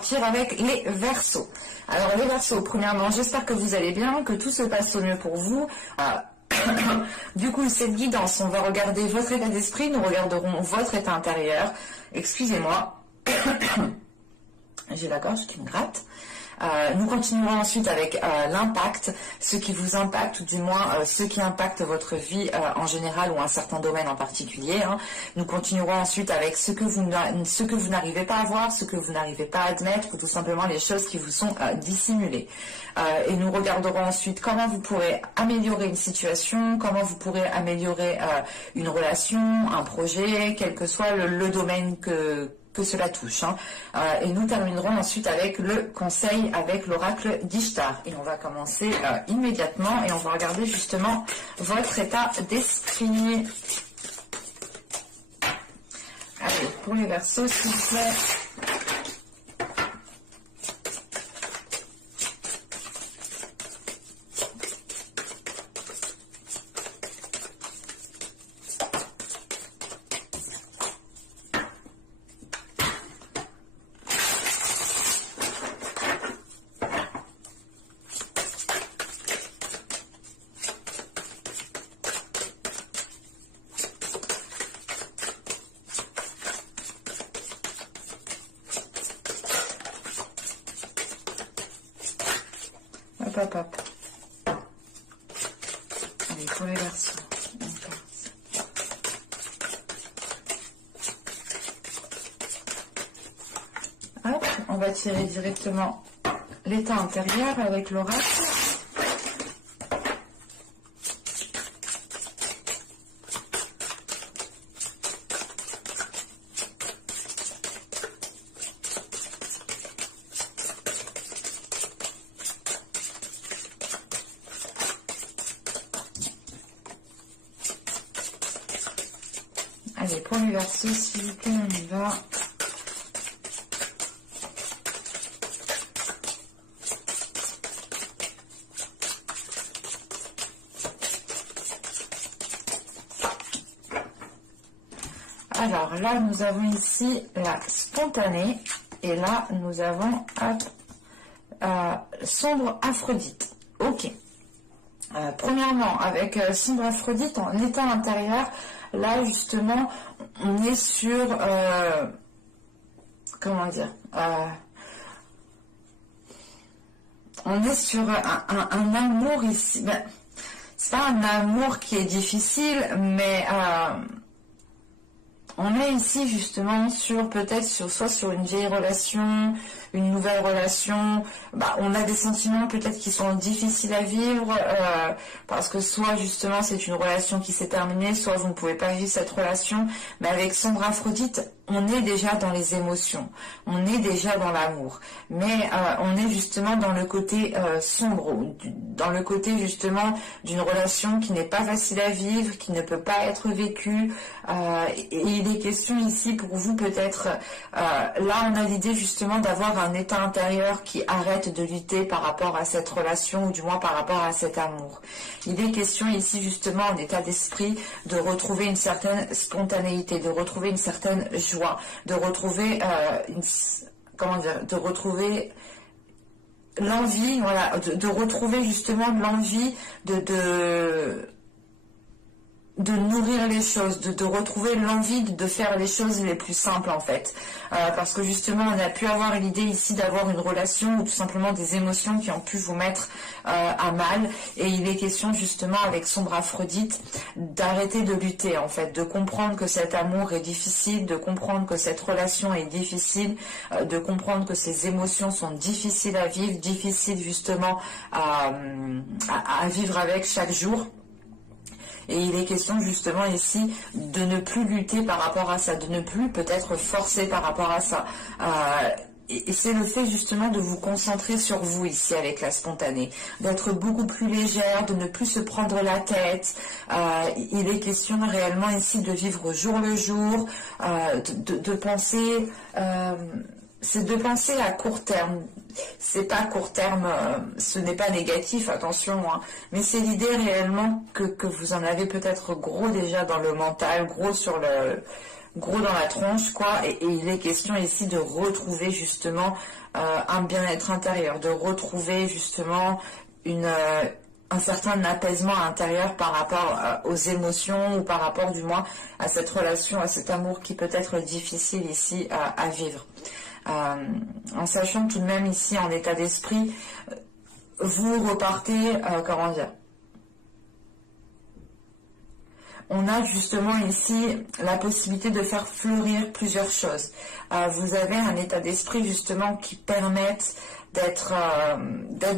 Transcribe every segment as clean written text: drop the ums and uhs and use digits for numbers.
partir avec les Verseaux. Alors les Verseaux, premièrement, j'espère que vous allez bien, que tout se passe au mieux pour vous. Du coup, cette guidance, on va regarder votre état d'esprit, nous regarderons votre état intérieur. Excusez-moi, j'ai la gorge qui me gratte. Nous continuerons ensuite avec l'impact, ce qui vous impacte, ou du moins ce qui impacte votre vie en général ou un certain domaine en particulier. Hein. Nous continuerons ensuite avec ce que vous n'arrivez pas à voir, ce que vous n'arrivez pas à admettre, ou tout simplement les choses qui vous sont dissimulées. Et nous regarderons ensuite comment vous pourrez améliorer une situation, comment vous pourrez améliorer une relation, un projet, quel que soit le domaine que cela touche. Hein. Et nous terminerons ensuite avec le conseil avec l'oracle d'Ishtar. Et on va commencer immédiatement et on va regarder justement votre état d'esprit. Allez, pour les Verseaux, s'il vous plaît. Hop, hop. Allez, pour les Verseaux. Hop, on va tirer directement l'état intérieur avec l'oracle. Allez, pour les Verseaux, s'il vous plaît, on y va. Alors là, nous avons ici la spontanée. Et là, nous avons sombre Aphrodite. Ok. Premièrement, avec sombre Aphrodite en état intérieur, là justement, on est sur, comment dire, on est sur un amour ici. Ben, c'est pas un amour qui est difficile, mais on est ici justement soit sur une vieille relation, une nouvelle relation. Bah, on a des sentiments peut-être qui sont difficiles à vivre parce que soit justement c'est une relation qui s'est terminée, soit vous ne pouvez pas vivre cette relation. Mais avec sombre Aphrodite, on est déjà dans les émotions, on est déjà dans l'amour, mais on est justement dans le côté sombre, dans le côté justement d'une relation qui n'est pas facile à vivre, qui ne peut pas être vécue. Et il est question ici pour vous peut-être, là on a l'idée justement d'avoir un état intérieur qui arrête de lutter par rapport à cette relation, ou du moins par rapport à cet amour. Il est question ici justement en état d'esprit de retrouver une certaine spontanéité, de retrouver une certaine joie, de retrouver de retrouver l'envie, voilà, de retrouver justement l'envie de nourrir les choses, de retrouver l'envie de faire les choses les plus simples en fait. Parce que justement on a pu avoir l'idée ici d'avoir une relation ou tout simplement des émotions qui ont pu vous mettre à mal, et il est question justement avec sombre Aphrodite d'arrêter de lutter en fait, de comprendre que cet amour est difficile, de comprendre que cette relation est difficile, de comprendre que ces émotions sont difficiles à vivre, difficiles justement à vivre avec chaque jour. Et il est question justement ici de ne plus lutter par rapport à ça, de ne plus peut-être forcer par rapport à ça. Et c'est le fait justement de vous concentrer sur vous ici avec la spontanée, d'être beaucoup plus légère, de ne plus se prendre la tête. Il est question réellement ici de vivre jour le jour, de penser... c'est de penser à court terme. C'est pas court terme, ce n'est pas négatif, attention, hein, mais c'est l'idée réellement que vous en avez peut-être gros déjà dans le mental, gros sur gros dans la tronche, quoi, et il est question ici de retrouver justement un bien-être intérieur, de retrouver justement un certain apaisement intérieur par rapport aux émotions ou par rapport du moins à cette relation, à cet amour qui peut être difficile ici à vivre. En sachant tout de même ici en état d'esprit, vous repartez, comment dire, on a justement ici la possibilité de faire fleurir plusieurs choses. Vous avez un état d'esprit justement qui permette d'être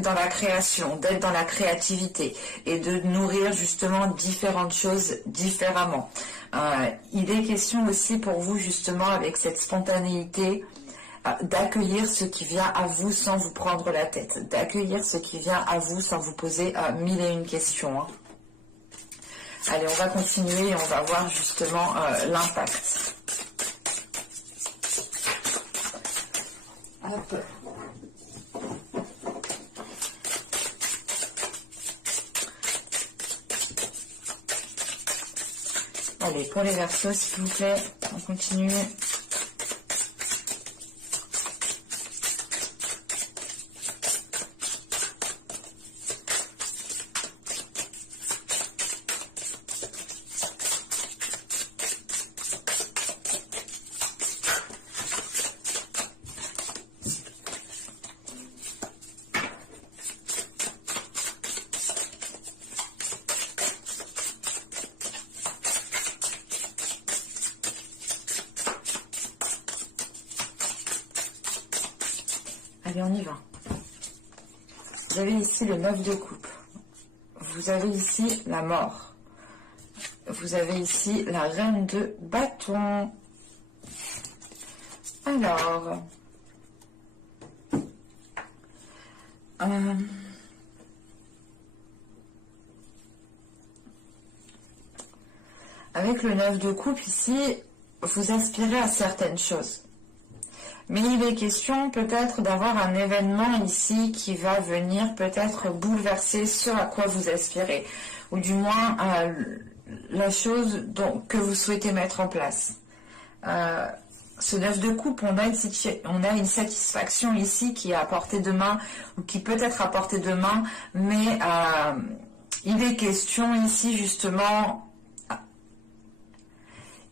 dans la création, d'être dans la créativité et de nourrir justement différentes choses différemment. Il est question aussi pour vous justement avec cette spontanéité d'accueillir ce qui vient à vous sans vous prendre la tête, d'accueillir ce qui vient à vous sans vous poser mille et une questions. Allez, on va continuer et on va voir justement l'impact. Hop. Allez, pour les Verseaux, s'il vous plaît, on continue. Allez, on y va. Vous avez ici le 9 de coupe. Vous avez ici la mort. Vous avez ici la reine de bâton. Alors, avec le 9 de coupe ici, vous aspirez à certaines choses. Mais il est question peut-être d'avoir un événement ici qui va venir peut-être bouleverser ce à quoi vous aspirez. Ou du moins la chose que vous souhaitez mettre en place. Ce 9 de coupe, on a une satisfaction ici qui est à portée de main, ou qui peut être à portée de main, mais il est question ici justement...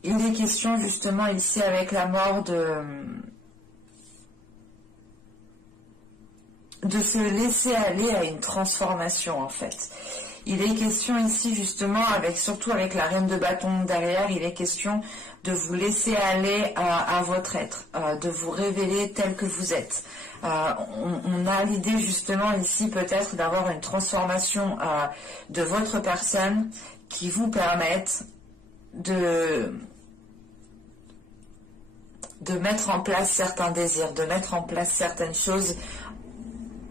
Il est question justement ici avec la mort de se laisser aller à une transformation en fait. Il est question ici justement, surtout avec la reine de bâton derrière, il est question de vous laisser aller à votre être, de vous révéler tel que vous êtes. On a l'idée justement ici peut-être d'avoir une transformation de votre personne qui vous permette de mettre en place certains désirs, de mettre en place certaines choses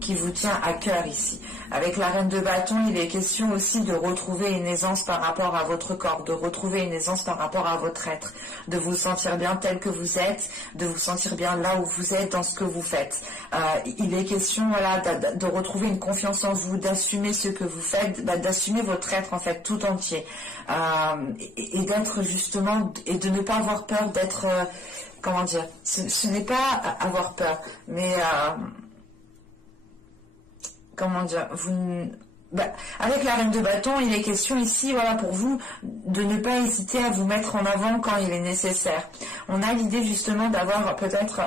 qui vous tient à cœur ici. Avec la reine de bâton, il est question aussi de retrouver une aisance par rapport à votre corps, de retrouver une aisance par rapport à votre être, de vous sentir bien tel que vous êtes, de vous sentir bien là où vous êtes dans ce que vous faites. Il est question voilà, de retrouver une confiance en vous, d'assumer ce que vous faites, d'assumer votre être en fait tout entier, et d'être justement, et de ne pas avoir peur d'être, comment dire, ce n'est pas avoir peur, mais... comment dire, avec la reine de bâton, il est question ici, voilà, pour vous, de ne pas hésiter à vous mettre en avant quand il est nécessaire. On a l'idée justement d'avoir peut-être,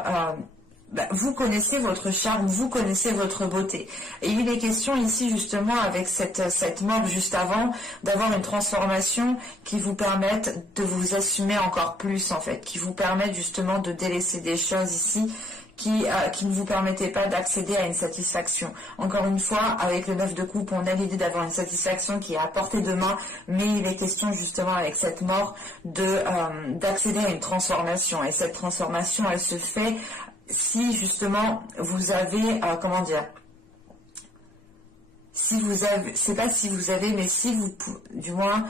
vous connaissez votre charme, vous connaissez votre beauté. Et il est question ici justement, avec cette mort juste avant, d'avoir une transformation qui vous permette de vous assumer encore plus en fait, qui vous permette justement de délaisser des choses ici, qui ne vous permettait pas d'accéder à une satisfaction. Encore une fois, avec le 9 de coupe, on a l'idée d'avoir une satisfaction qui est à portée de main, mais il est question justement avec cette mort d'accéder à une transformation. Et cette transformation, elle se fait si justement vous avez, comment dire, si vous avez, c'est pas si vous avez, mais si vous, du moins,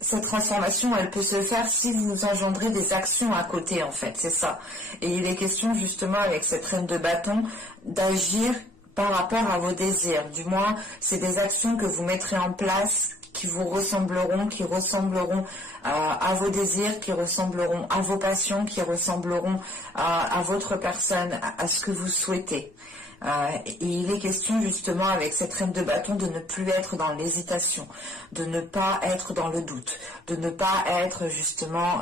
cette transformation, elle peut se faire si vous engendrez des actions à côté, en fait, c'est ça. Et il est question, justement, avec cette reine de bâton, d'agir par rapport à vos désirs. Du moins, c'est des actions que vous mettrez en place qui vous ressembleront, qui ressembleront à vos désirs, qui ressembleront à vos passions, qui ressembleront à votre personne, à ce que vous souhaitez. Et il est question justement avec cette reine de bâton de ne plus être dans l'hésitation, de ne pas être dans le doute, de ne pas être justement...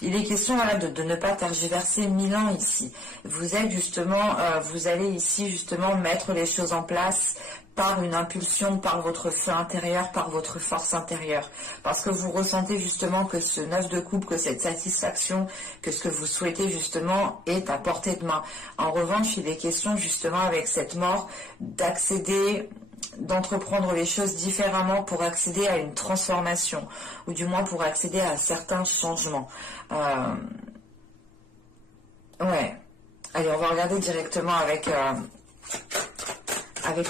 il est question voilà, de ne pas tergiverser 1000 ans ici. Vous êtes justement, vous allez ici justement mettre les choses en place par une impulsion, par votre feu intérieur, par votre force intérieure. Parce que vous ressentez justement que ce 9 de coupe, que cette satisfaction, que ce que vous souhaitez justement est à portée de main. En revanche, il est question justement avec cette mort d'accéder, d'entreprendre les choses différemment pour accéder à une transformation, ou du moins pour accéder à certains changements. Ouais. Allez, on va regarder directement avec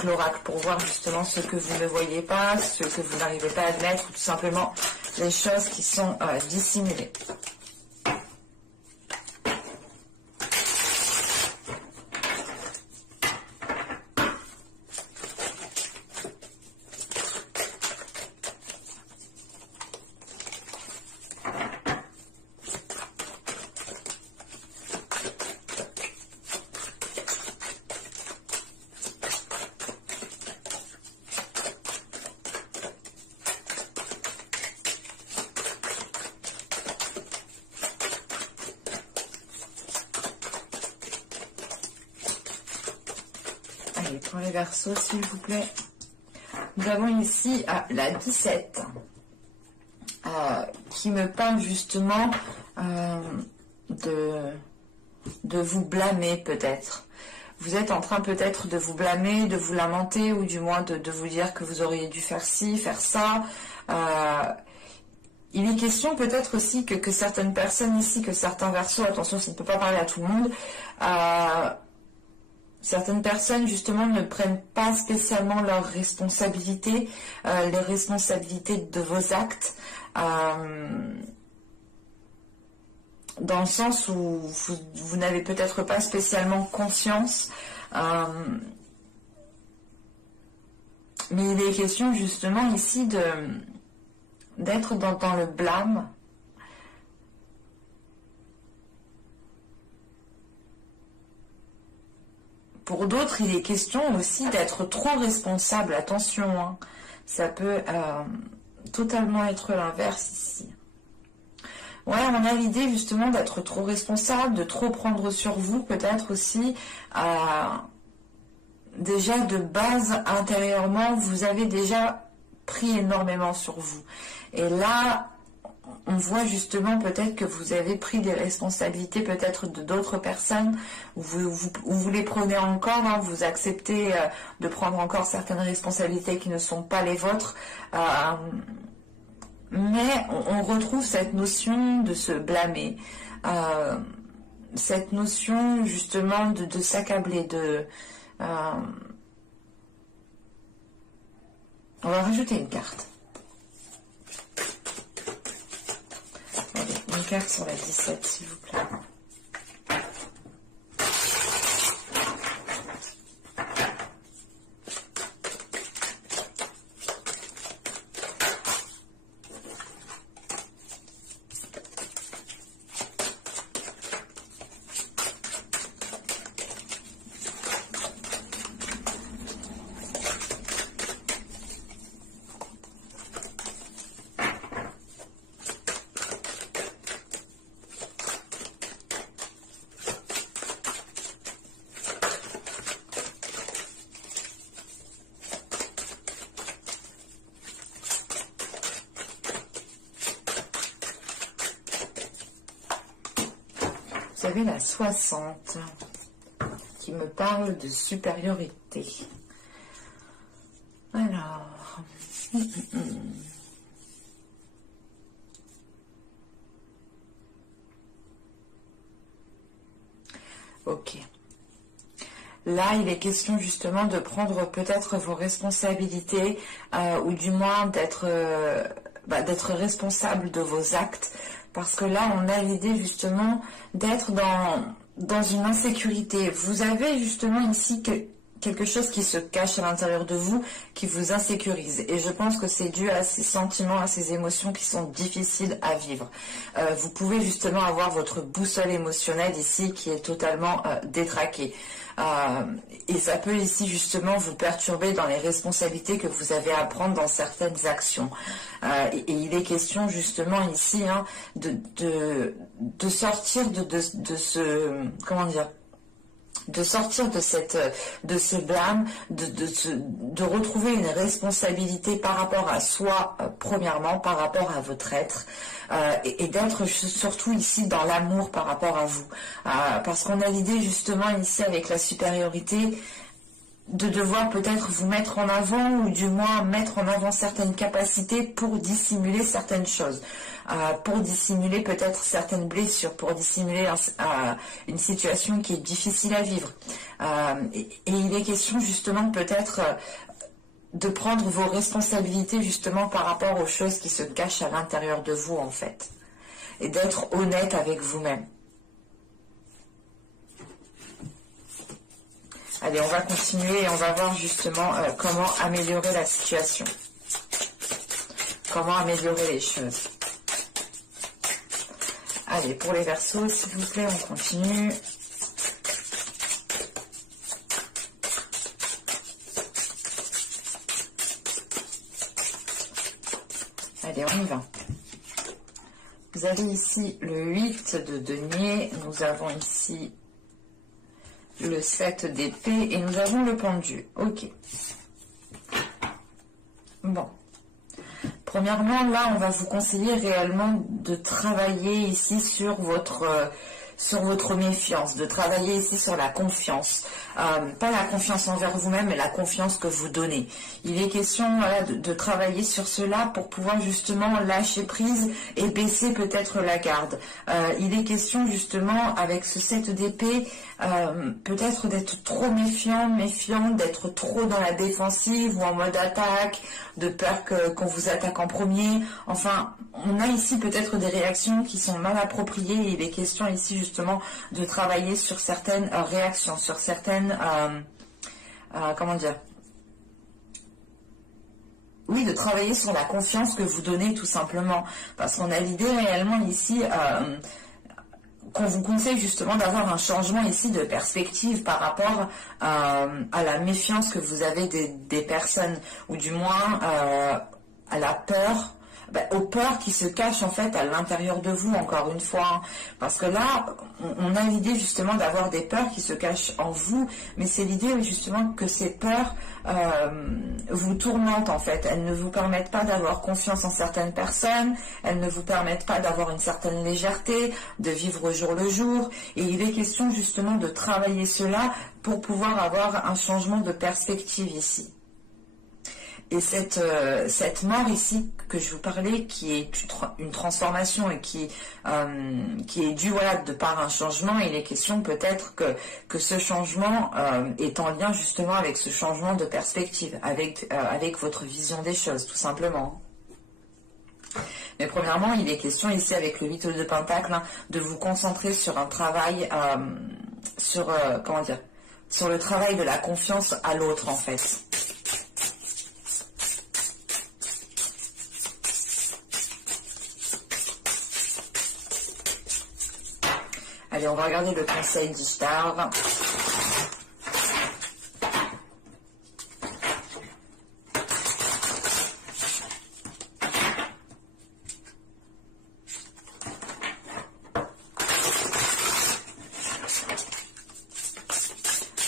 l'oracle pour voir justement ce que vous ne voyez pas, ce que vous n'arrivez pas à admettre, ou tout simplement les choses qui sont dissimulées. Allez, pour les Verseaux, s'il vous plaît. Nous avons ici la 17 qui me parle justement de vous blâmer peut-être. Vous êtes en train peut-être de vous blâmer, de vous lamenter, ou du moins de vous dire que vous auriez dû faire ci, faire ça. Il est question peut-être aussi que certaines personnes ici, que certains Verseaux, attention, ça ne peut pas parler à tout le monde, certaines personnes justement ne prennent pas spécialement leurs responsabilités, les responsabilités de vos actes, dans le sens où vous n'avez peut-être pas spécialement conscience, mais il est question justement ici d'être dans le blâme. Pour d'autres, il est question aussi d'être trop responsable. Attention, hein. Ça peut totalement être l'inverse ici. Ouais, on a l'idée justement d'être trop responsable, de trop prendre sur vous, peut-être aussi. Déjà de base, intérieurement, vous avez déjà pris énormément sur vous. Et là, on voit justement peut-être que vous avez pris des responsabilités peut-être de d'autres personnes, où vous les prenez encore, hein, vous acceptez de prendre encore certaines responsabilités qui ne sont pas les vôtres, mais on retrouve cette notion de se blâmer, cette notion justement de s'accabler, on va rajouter une carte. Une carte sur la 17, s'il vous plaît. Vous avez la 60 qui me parle de supériorité. Alors, ok. Là, il est question justement de prendre peut-être vos responsabilités, ou du moins d'être responsable de vos actes. Parce que là, on a l'idée justement d'être dans une insécurité. Vous avez justement ici quelque chose qui se cache à l'intérieur de vous, qui vous insécurise. Et je pense que c'est dû à ces sentiments, à ces émotions qui sont difficiles à vivre. Vous pouvez justement avoir votre boussole émotionnelle ici qui est totalement détraquée. Et ça peut ici justement vous perturber dans les responsabilités que vous avez à prendre dans certaines actions. Et il est question justement ici de sortir de ce, comment dire, de sortir de ce blâme, de retrouver une responsabilité par rapport à soi, premièrement, par rapport à votre être, et d'être surtout ici dans l'amour par rapport à vous. Parce qu'on a l'idée justement ici avec la supériorité de devoir peut-être vous mettre en avant ou du moins mettre en avant certaines capacités pour dissimuler certaines choses, pour dissimuler peut-être certaines blessures, pour dissimuler une situation qui est difficile à vivre. Et il est question justement peut-être de prendre vos responsabilités justement par rapport aux choses qui se cachent à l'intérieur de vous en fait, et d'être honnête avec vous-même. Allez, on va continuer et on va voir justement comment améliorer la situation. Comment améliorer les choses. Allez, pour les Verseaux, s'il vous plaît, on continue. Allez, on y va. Vous avez ici le 8 de denier. Nous avons ici le 7 d'épée et nous avons le pendu. Ok. Bon. Premièrement, là, on va vous conseiller réellement de travailler ici sur votre méfiance, de travailler ici sur la confiance. Pas la confiance envers vous-même, mais la confiance que vous donnez. Il est question voilà, de travailler sur cela pour pouvoir justement lâcher prise et baisser peut-être la garde. Il est question justement avec ce 7 d'épée, peut-être d'être trop méfiant, d'être trop dans la défensive ou en mode attaque, de peur qu'on vous attaque en premier. Enfin, on a ici peut-être des réactions qui sont mal appropriées et il est question ici justement de travailler sur certaines réactions, sur certaines, comment dire, oui, de travailler sur la confiance que vous donnez tout simplement, parce qu'on a l'idée réellement ici qu'on vous conseille justement d'avoir un changement ici de perspective par rapport à la méfiance que vous avez des personnes, ou du moins à la peur, aux peurs qui se cachent en fait à l'intérieur de vous, encore une fois, hein. Parce que là, on a l'idée justement d'avoir des peurs qui se cachent en vous, mais c'est l'idée justement que ces peurs vous tourmentent en fait. Elles ne vous permettent pas d'avoir confiance en certaines personnes, elles ne vous permettent pas d'avoir une certaine légèreté, de vivre au jour le jour, et il est question justement de travailler cela pour pouvoir avoir un changement de perspective ici. Et cette mort ici que je vous parlais, qui est une transformation et qui est due voilà, de par un changement, il est question peut-être que ce changement est en lien justement avec ce changement de perspective, avec votre vision des choses, tout simplement. Mais premièrement, il est question ici avec le 8 de Pentacle, hein, de vous concentrer sur un travail, comment dire, sur le travail de la confiance à l'autre en fait. Allez, on va regarder le conseil d'Ishtar.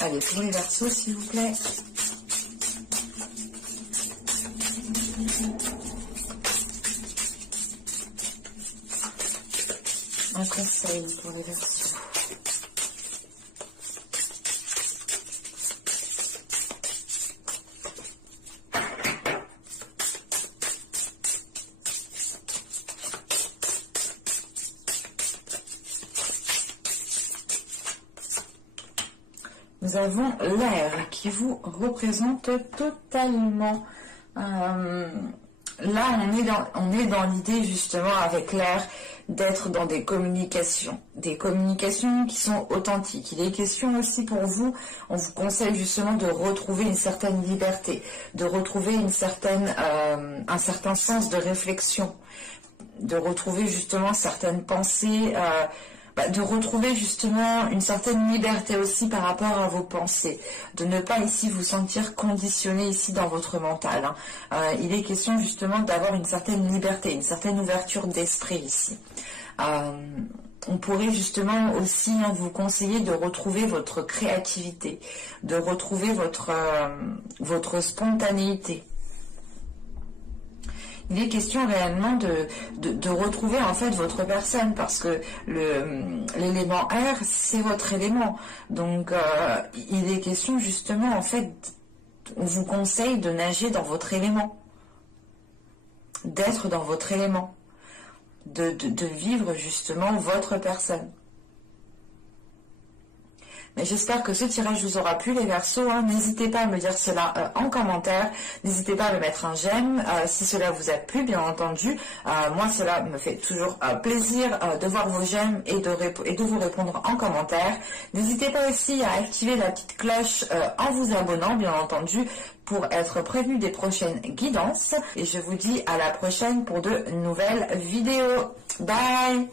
Allez, pour les Verseaux, s'il vous plaît. Un conseil pour les Verseaux. Nous avons l'air qui vous représente totalement. Là, on est dans l'idée justement avec l'air d'être dans des communications qui sont authentiques. Il est question aussi pour vous, on vous conseille justement de retrouver une certaine liberté, de retrouver un certain sens de réflexion, de retrouver justement certaines pensées, de retrouver justement une certaine liberté aussi par rapport à vos pensées, de ne pas ici vous sentir conditionné ici dans votre mental. Il est question justement d'avoir une certaine liberté, une certaine ouverture d'esprit ici. On pourrait justement aussi vous conseiller de retrouver votre créativité, de retrouver votre spontanéité. Il est question réellement de retrouver en fait votre personne, parce que l'élément air, c'est votre élément. Donc il est question justement en fait, on vous conseille de nager dans votre élément, d'être dans votre élément, de vivre justement votre personne. Mais j'espère que ce tirage vous aura plu, les Verseaux. N'hésitez pas à me dire cela en commentaire. N'hésitez pas à me mettre un j'aime si cela vous a plu, bien entendu. Moi, cela me fait toujours plaisir de voir vos j'aime et de vous répondre en commentaire. N'hésitez pas aussi à activer la petite cloche en vous abonnant, bien entendu, pour être prévenu des prochaines guidances. Et je vous dis à la prochaine pour de nouvelles vidéos. Bye!